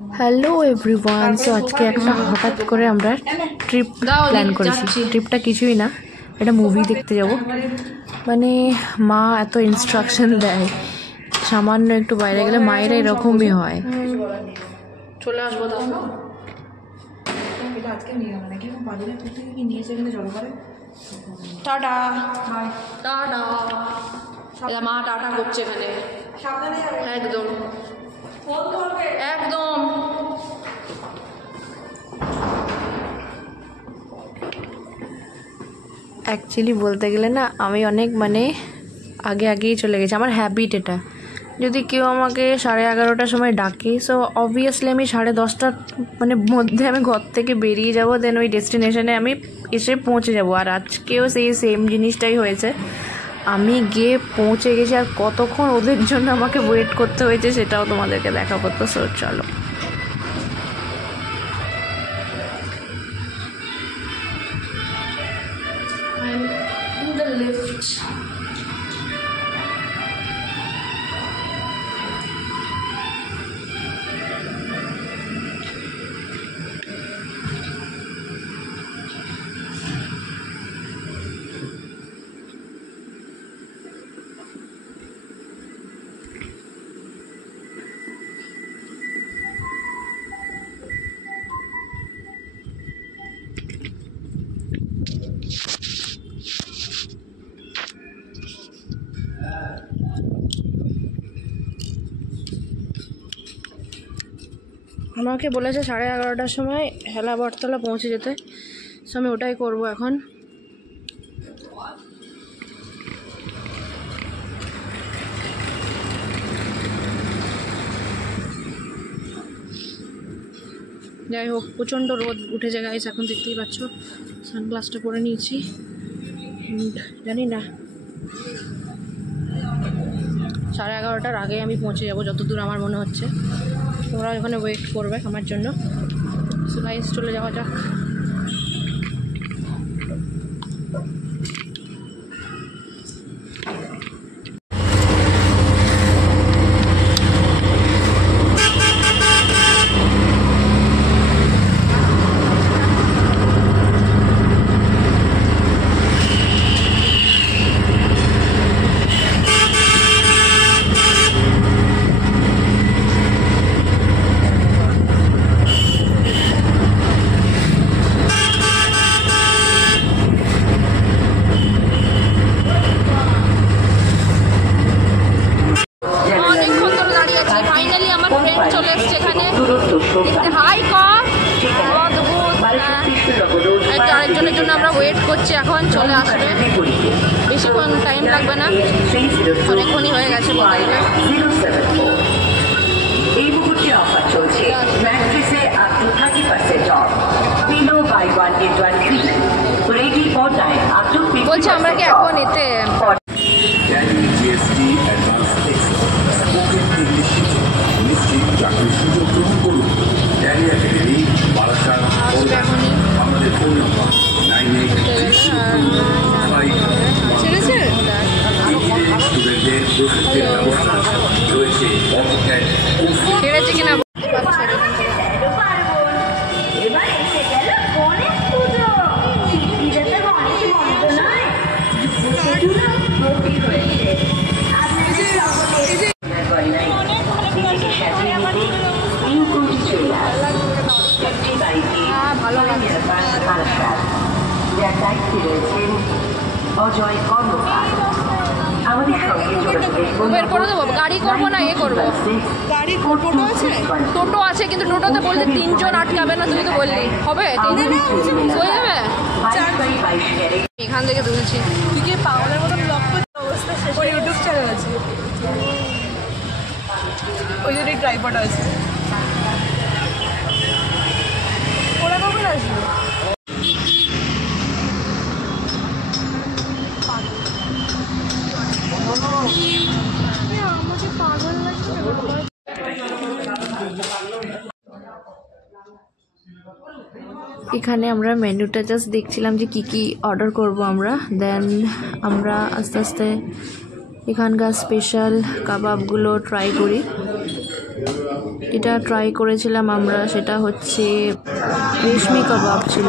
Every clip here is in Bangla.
হ্যালো এভরিওয়ান, সো আজকে একটা হঠাৎ করে আমরা ট্রিপ প্ল্যান করেছি। ট্রিপটা কিছুই না, একটা মুভি দেখতে যাব। মানে মা এত ইনস্ট্রাকশন দেয়, সামান্য একটু বাইরে গেলে মায়েরা এরকমই হয়। চলে আসবো তখন। টাটা টাটা, মা টাটা করছে এখানে একদম একদম। অ্যাকচুয়ালি বলতে গেলে না, আমি অনেক আগেই চলে গেছি। আমার হ্যাবিট এটা। যদি কেউ আমাকে 11:30টার সময় ডাকে, সো অবভিয়াসলি আমি 10:30টার মধ্যে আমি ঘর থেকে বেরিয়ে যাব, দেন ওই ডেস্টিনেশনে আমি এসে পৌঁছে যাব। আর আজকেও সেই সেম জিনিসটাই হয়েছে। আমি গিয়ে পৌঁছে গেছি, আর কতক্ষণ ওদের জন্য আমাকে ওয়েট করতে হয়েছে সেটাও তোমাদেরকে দেখাবো। তো সো চলো। আমাকে বলেছে 11:30টার সময় হেলা বটতলা পৌঁছে যেতে, সো আমি ওটাই করবো এখন। যাই হোক, প্রচণ্ড রোদ উঠেছে গাইস, এখন দেখতেই পাচ্ছ। সানগ্লাসটা পরে নিয়েছি। জানি না 11:30টার আগে আমি পৌঁছে যাবো, যতদূর আমার মনে হচ্ছে। তোমরা ওখানে ওয়েট করবে আমার জন্য। সো গাইস, চলে যাওয়া যাক। আরেকজনের জন্য আমরা ওয়েট করছি, এখন চলে আসবে। বেশিক্ষণ টাইম লাগবে না, অনেকক্ষণই হয়ে গেছে। এই মুহূর্তে অফার চলছে, ম্যাট্রেসে up to 30% off, pillow buy 1 get 1 free, ready for time up to 50%। বলছে আমরা কি এখন এতে জিএসটি অ্যাডভান্স স্পোকেন ইংলিশ নিশ্চিত চাকরির সুযোগ গ্রহণ করুন। Tally academy Barasat. আমাদের ফোন নম্বর 983255। স্টুডেন্টদের প্রস্তুতির ব্যবস্থা রয়েছে। ছেড়েছে কিনা ভালো লাগে। অজয় কর্মকার আমাদের সঙ্গে যোগাযোগের বের করে দেবো। গাড়ি করবো না এ করবো? গাড়ি টোটো আছে, টোটো আছে, কিন্তু টোটোতে বলতে 3 জন আটকাবে না। তুই তো বললি হবে, 3 জন হয়ে যাবে। এখান থেকে তুলছি। তুই কি পাগলের মতো ব্লগ করতে অবস্থা শেষ? ওই ইউটিউব চ্যানেল আছে, ওই জন্য ট্রাইপড আছে। ওরা কখন আসবে? আমাকে পাগল লাগছে। এখানে আমরা মেনুটা জাস্ট দেখছিলাম যে কি কি অর্ডার করব আমরা। দেন আমরা আস্তে আস্তে এখানকার স্পেশাল কাবাবগুলো ট্রাই করি। যেটা ট্রাই করেছিলাম আমরা সেটা হচ্ছে রেশমি কাবাব ছিল।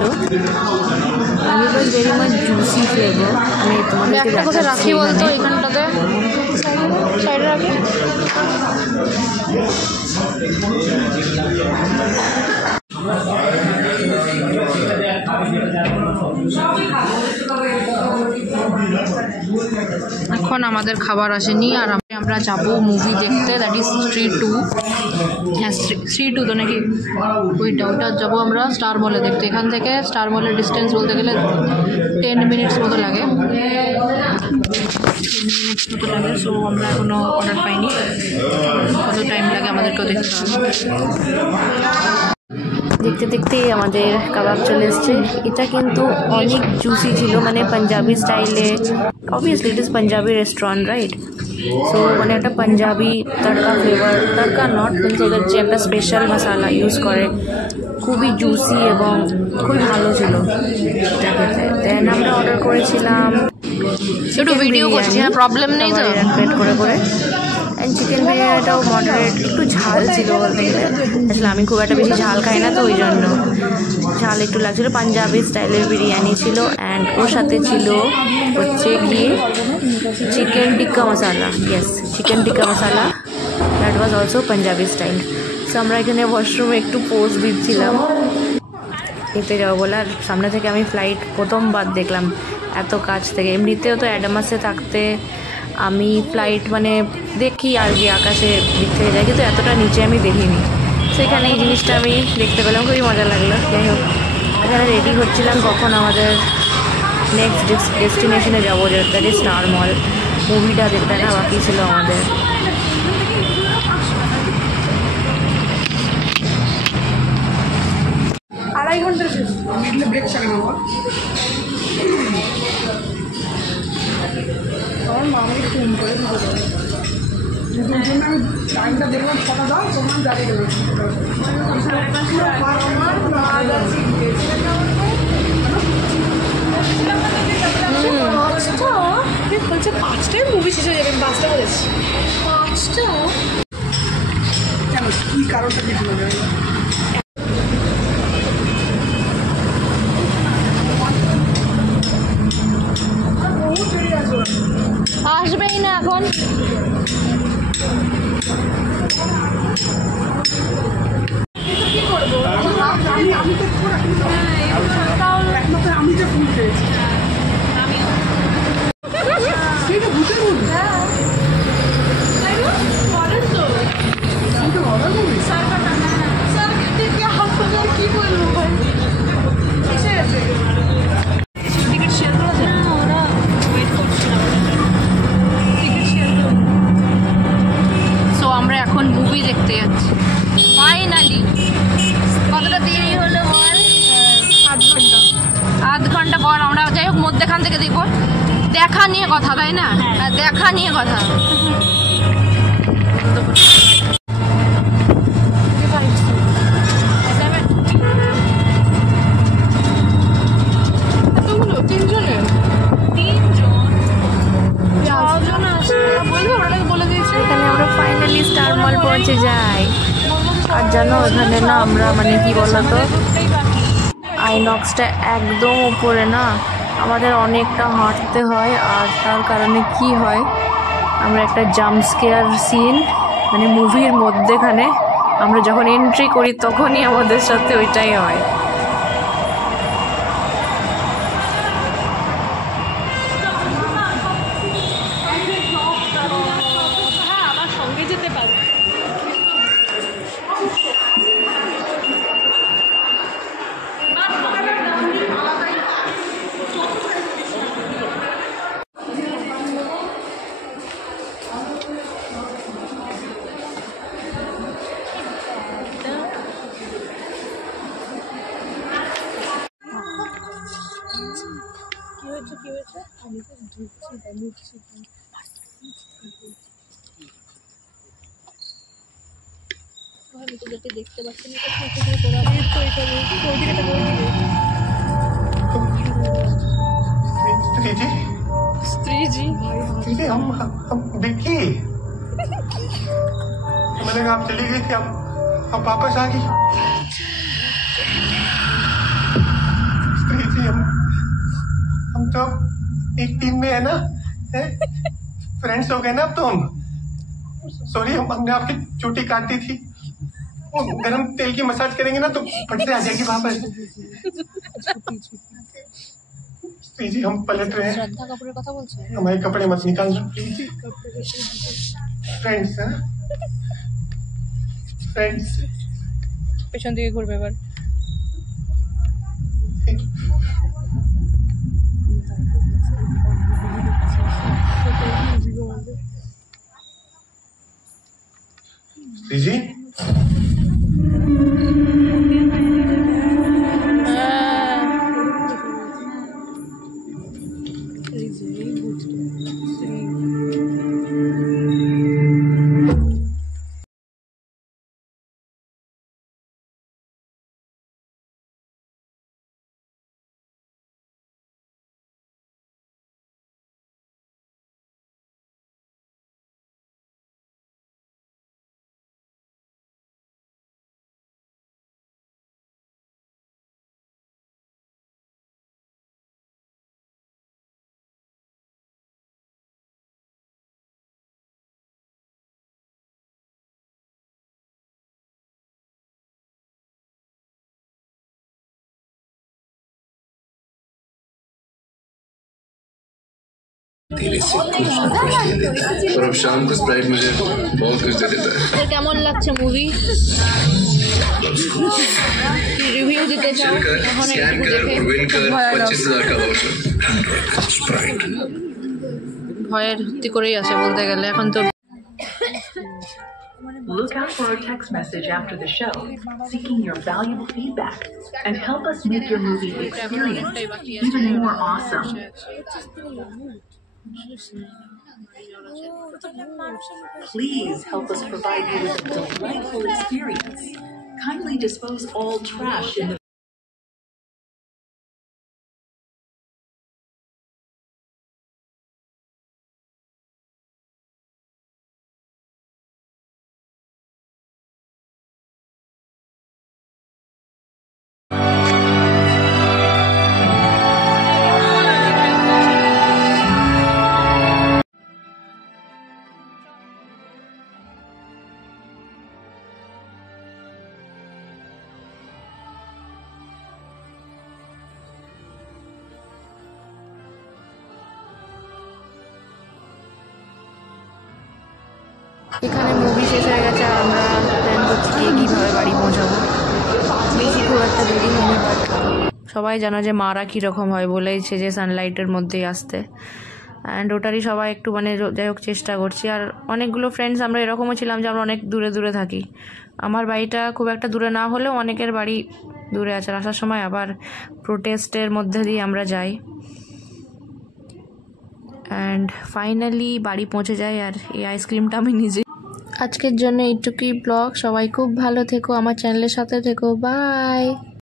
আমি বাস ভেরি মাচ জুসি ফ্লেভার। আমি তোমাদেরকে দেখাচ্ছি বলতো এখানটাতে সাইডে রাখি। এখন আমাদের খাবার আসেনি আর আমরা যাবো মুভি দেখতে, দ্যাট ইজ স্ত্রী 2। হ্যাঁ স্ত্রী 2 তো নাকি ওইটা যাবো আমরা স্টার মলে দেখতে। এখান থেকে স্টার মলের ডিস্টেন্স বলতে গেলে 10 মিনিটস মতো লাগে। সো আমরা এখনও অর্ডার পাইনি, কত টাইম লাগে আমাদেরকেও দেখতে হবে। দেখতে দেখতেই আমাদের কাবাব চলে এসছে। এটা কিন্তু অনেক জুসি ছিল, মানে পাঞ্জাবি স্টাইলে। Obviously it is Punjabi restaurant right, so মানে একটা পাঞ্জাবি তড়কা ফ্লেভার, তড়কা নট কিন্তু ওদের যে একটা স্পেশাল মশলা ইউজ করে, খুবই জুসি এবং খুবই ভালো ছিল এটা খেতে। দেন আমরা অর্ডার করেছিলাম একটু ভিডিও করছি, হ্যাঁ প্রবলেম নেই তো, প্লেট করে করে। অ্যান্ড চিকেন বিরিয়ানিটাও মডারেট, একটু ঝাল ছিল বলতে গেলে। আসলে আমি খুব একটা বেশি ঝাল খাই না, তো ওই জন্য ঝাল একটু লাগছিলো। পাঞ্জাবি স্টাইলের বিরিয়ানি ছিল অ্যান্ড ওর সাথে ছিল হচ্ছে গিয়ে chicken tikka masala. Yes, chicken tikka masala, that was also Punjabi style. So আমরা এখানে ওয়াশরুমে একটু পোজ দিচ্ছিলাম এতে যাবো বলে। আর সামনে থেকে আমি ফ্লাইট প্রথমবার দেখলাম এত কাছ থেকে। এমনিতেও তো অ্যাডামাসে থাকতে আমি ফ্লাইট মানে দেখি আর কি, আকাশে দিক থেকে যাই, কিন্তু এতটা নিচে আমি দেখিনি। সেখানে এই জিনিসটা আমি দেখতে পেলাম, খুবই মজা লাগলো। যাই হোক, এখানে রেডি হচ্ছিলাম কখন আমাদের নেক্সট ডেস্টিনেশনে যাবো, যেটা স্টার মল। মুভিটা দেখতে না বাকি ছিল আমাদের। আড়াই ঘন্টা মিডলে ব্রেক চালানো আমার। আমার মামাকে ফোন করে দুটোর জন্য আমি টাইমটা দেখলাম, 6টা দাও, তোমার দাঁড়িয়ে গেলাম। বলছে 5টায় মুভি শেষ হয়ে যাবে, 5টা বলেছি। 5টা কেন, কী কারণটা কিছু না আসবেই না এখন। কি করবো, আমি তো একমাত্র আমি যে ফুল খেয়েছি সেটা ভূতের মুভি। কি বলবো ভাই, এসে গেছে। টিকিট শেয়ার করা যায় না, ওরা ওয়েট করছে না। টিকিট শেয়ার করো। সো আমরা এখন মুভি দেখতে যাচ্ছি ফাইনালি। কতটা দেরি হলো বল? 8 ঘন্টা। 8 ঘন্টা পর আমরা যাই হোক মধ্যেখান থেকে দেখবো। দেখা নিয়ে কথা, তাই না? দেখা নিয়ে কথা। এখানে আমরা ফাইনালি স্টার মল পৌঁছে যাই। আর জানো এখানে না আমরা মানে কি বলতো, আইনক্সটা একদম উপরে না, আমাদের অনেকটা হাঁটতে হয়। আর তার কারণে কি হয়, আমরা একটা জাম্প স্কেয়ার সিন মানে মুভির মধ্যেখানে আমরা যখন এন্ট্রি করি তখনই আমাদের সাথে ওইটাই হয়। আমার সঙ্গে যেতে পারে। কি হয়েছে আমি তো ঢুকছি আমি তোদেরকে দেখতে পাচ্ছি না, তোরা তো এখানে ওইদিকে স্ত্রী জি हम विक्की मैंने कहा आप चली गई थी, अब वापस आ गई। स्त्री जी, हम तो एक टीम में है ना, फ्रेंड्स हो गए ना अब तो हम। सॉरी, हमने आपकी चोटी काट दी थी। वो गरम तेल की मसाज करेंगे ना तो फट से आ जाएगी वापस। स्त्री जी, हम पलट रहे हैं। শ্রদ্ধা কাপুরের কথা বলছে। हमारे कपड़े मत निकालना प्लीज। Friends, friends. পেছন দিকে ঘুরবে এবার। स्त्री जी, धीरे से कुछ न कुछ दे देता है, और अब शाम को स्प्राइट मुझे बहुत कुछ दे देता है। কেমন লাগছে মুভি? রিভিউ দিতে চাও? এখন स्कैन একটু कर দেখে और विन कर ভয়ানক। 25,000 का वाउचर। स्प्राइट ভয়ের ভিত্তি করেই আছে বলতে গেলে এখন তো। Look out for a text message after the show seeking your valuable feedback and help us make your movie experience even more awesome. Please help us provide you with a delightful experience. Kindly dispose all trash in the এখানে মুভি শেষ হয়ে গেছে আর আমরা প্ল্যান করছি কীভাবে বাড়ি পৌঁছাবো। বেশি খুব একটা দেরি হয়নি, বাট সবাই জানো যে মারা কীরকম হয় বলেইছে যে সানলাইটের মধ্যেই আসতে। অ্যান্ড ওটারই সবাই একটু মানে যাই হোক চেষ্টা করছি। আর অনেকগুলো ফ্রেন্ডস আমরা এরকমও ছিলাম যে আমরা অনেক দূরে দূরে থাকি। আমার বাড়িটা খুব একটা দূরে না হলেও অনেকের বাড়ি দূরে আছে। আসার সময় আবার প্রোটেস্টের মধ্যে দিয়ে আমরা যাই। অ্যান্ড ফাইনালি বাড়ি পৌঁছে যাই। আর এই আইসক্রিমটা আমি নিজে। আজকের জন্য এইটুকুই ব্লগ। সবাই খুব ভালো থেকো, আমার চ্যানেলের সাথে থেকো। বাই।